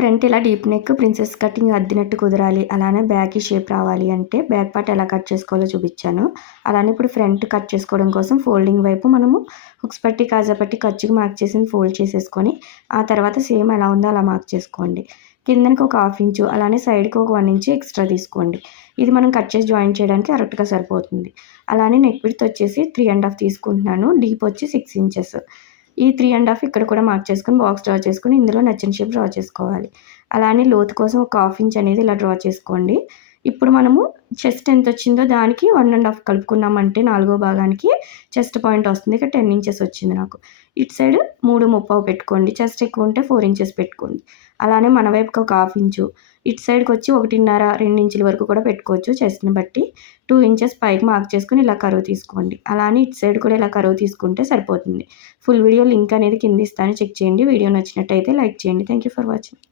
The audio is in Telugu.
ఫ్రంట్ ఇలా డీప్ నెక్ ప్రిన్సెస్ కటింగ్ అద్దినట్టు కుదరాలి. అలానే బ్యాకీ షేప్ రావాలి అంటే బ్యాక్ పార్ట్ ఎలా కట్ చేసుకోవాలో చూపించాను. అలానే ఇప్పుడు ఫ్రంట్ కట్ చేసుకోవడం కోసం ఫోల్డింగ్ వైపు మనము హుక్స్ పట్టి, కాజా పట్టి ఖర్చుకి మార్క్ చేసింది ఫోల్డ్ చేసేసుకొని ఆ తర్వాత సేమ్ ఎలా ఉందో అలా మార్క్ చేసుకోండి. కిందనికి ఒక 1/2 ఇంచు అలానే సైడ్కి ఒక 1 ఇంచు ఎక్స్ట్రా తీసుకోండి. ఇది మనం కట్ చేసి జాయిన్ చేయడానికి కరెక్ట్గా సరిపోతుంది. అలానే నెక్ విడ్త్ వచ్చేసి 3.5 తీసుకుంటున్నాను. డీప్ వచ్చి 6 ఇంచెస్. ఈ 3.5 ఇక్కడ కూడా మార్క్ చేసుకొని బాక్స్ డ్రా చేసుకొని ఇందులో నచ్చిన షేప్ డ్రా చేసుకోవాలి. అలానే లోతు కోసం ఒక 1/2 ఇంచ్ అనేది ఇలా డ్రా చేసుకోండి. ఇప్పుడు మనము చెస్ట్ ఎంత వచ్చిందో దానికి 1.5 కలుపుకున్నామంటే నాలుగో భాగానికి చెస్ట్ పాయింట్ వస్తుంది. ఇక్కడ 10 ఇంచెస్ వచ్చింది నాకు. ఇటు సైడ్ 3.25 పెట్టుకోండి. చెస్ట్ ఎక్కువ ఉంటే 4 ఇంచెస్ పెట్టుకోండి. అలానే మన వైపుకి ఒక 1/2 ఇంచు, ఇటు సైడ్కి వచ్చి 1.5 2 ఇంచుల వరకు కూడా పెట్టుకోవచ్చు. చెస్ట్ని బట్టి 2 ఇంచెస్ పైకి మార్క్ చేసుకొని ఇలా కరువు తీసుకోండి. అలానే ఇటు సైడ్ కూడా ఇలా కరువు తీసుకుంటే సరిపోతుంది. ఫుల్ వీడియో లింక్ అనేది కింద ఇస్తాను, చెక్ చేయండి. వీడియో నచ్చినట్టయితే లైక్ చేయండి. Thank you for watching.